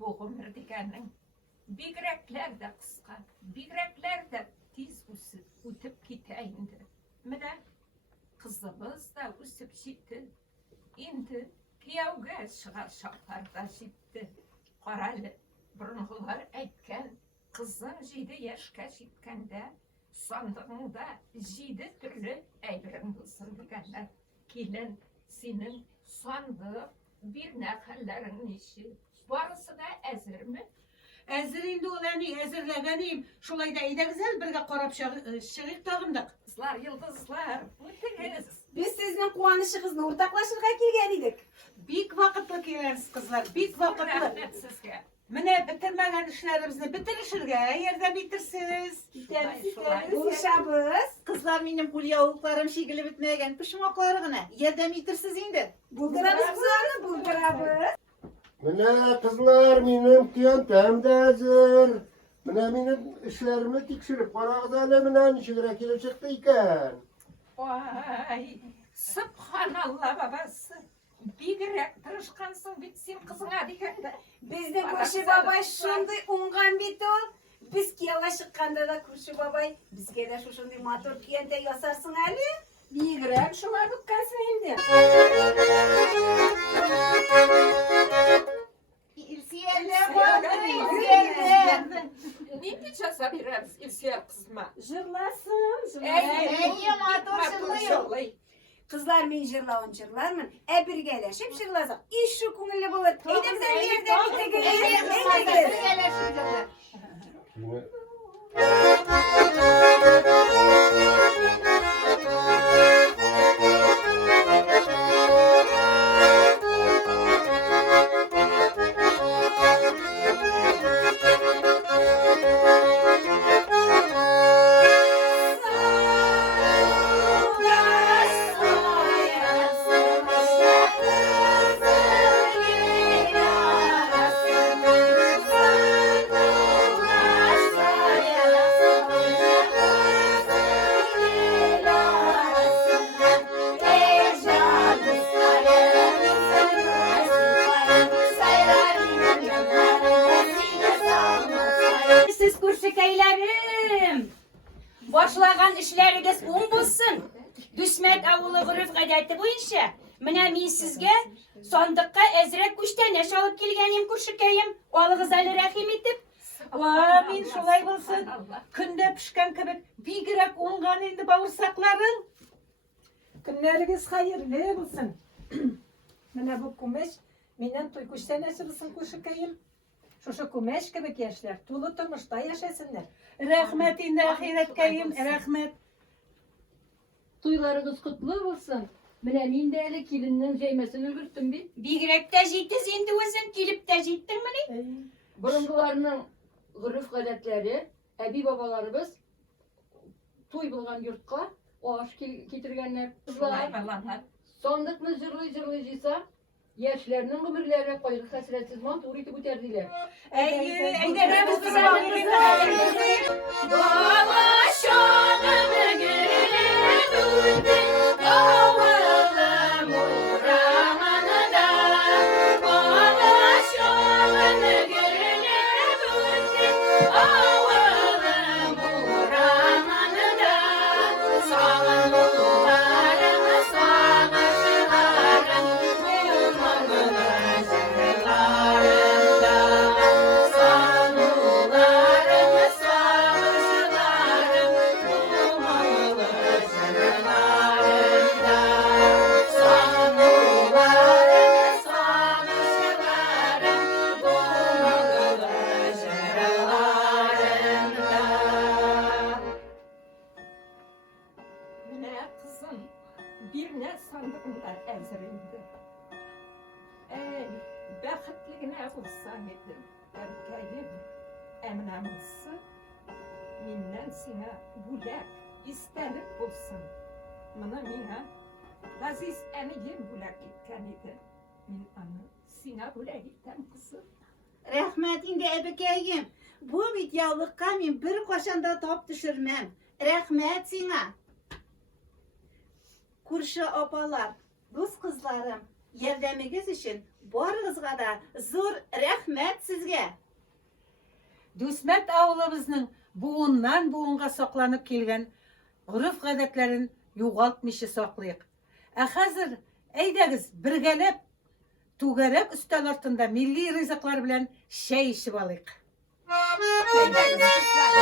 bu ömür degenin bigrekler de kıska, bigrekler de tiz ütüp giteyindi. Mine kızımız da üsüp gitti. İndi kiyavga çıkar şaplarda gitti. Karalı burunlar etken kızın jidi yaşka gitkende sandığında jidi türlü eybirin bulsun degenler. Kilin senin sandığı bir nakalların işi. Barısı da ezir mi? Ezir indi olanı ezirlegeniyim. Şolay da iyide güzel birge korap şığık tağındık. Kızlar, yıldızlar, öteniz. Biz sizin kuanışınızla ortaklaşırga kelgen idik. Bik vakitli keleriz kızlar, bik vakitli. Rahmet sizge. Mine bitirmegen işlerimizni bitirişirge, yerden bitirsiz. Buluşabız. Kızlar benim kulyavuklarım şekili bitmegen pişmokları gına. Yerden bitirsiz indi. Buldurabız kızlarını buldurabız. Mine kızlar benim tiyantem de hazır. Mine benim işlerimi tikşirip parağızale mine işigire kili çıktı iken. Vay, subhanallah babası. Bir grek tırışkansın bitsin kızına dikende. Bizde Kurşu babay şunday ungan bit ol. Biz kiyava çıkkanda da Kurşu babay bizge de şunday motor kiyente yasarsın ali. Bir gram şuna bıkkasın indi. Ne diyeceğiz abiremiz ilsiye kızma? Jırlasın, Jırlayın. Kızlar min jırlavın jırlar mı? Bir geleşip jırlasak. İş şu kungullu bulur. Eydem de yerden bitti gelir. Yine Siz kurşukaylarım. Başlagan işleriniz bulsun. Düşmek avulu gırıf gadeti bu işe. Mine min sizge sandıkka ezrek güçten eş alıp kelgenim kurşukayım. Oğlunuz Ali rahim etip. Amin şolay bulsun. Künde pişken kibik bir grek ungan indi bağırsakların. Günleriniz hayırlı olsun. Mene bu kumeş, minen tuykuştan eşirsin kuşukayım. Şuşu kumeş gibi gençler, tulu turmuşta yaşasınlar. Rahmet indi ahiret kayım, rahmet. Tuylarınız kutlu olsun. Mine min de eli kilinin jeymesini ülgürttüm bir. Bir grek de jittiniz indi uzun kilip de jittin mi? Burungularının gırıf gadetleri, ebi babalarımız tuy bulgan yurtka o aş getirgenler kızlar. Sandıklı jırlı jıysa yaşlarının ömürleri koyuk hasretsiz mant uğriti bu terdiler. Eyderemiz Mine kızım bir ne sandığında ezrildi. Ey bəxtligine bulsan edim. Erkeğim emnamısı mindən sine bulak istenip bulsun. Mana mine Aziz emigim bulak gitken idi. Min anı sine bulak gittim kızım. Rahmet indi ebekeyim. Bu videolukka min bir koşanda top düşürmem. Rahmet sana. Kurşu opalar, kız kızlarım, yerdemigiz için Barınızga da zor rahmet sizge. Düsmet avlımızın buğundan buğunga saklanıp kelgen urf gadetlerin yoğaltmışı saklayık. Hazır eydegiz birgelep tugerek üstel ortunda milli rızıklar bilen şey işi balık. Eyleğiniz kızlar.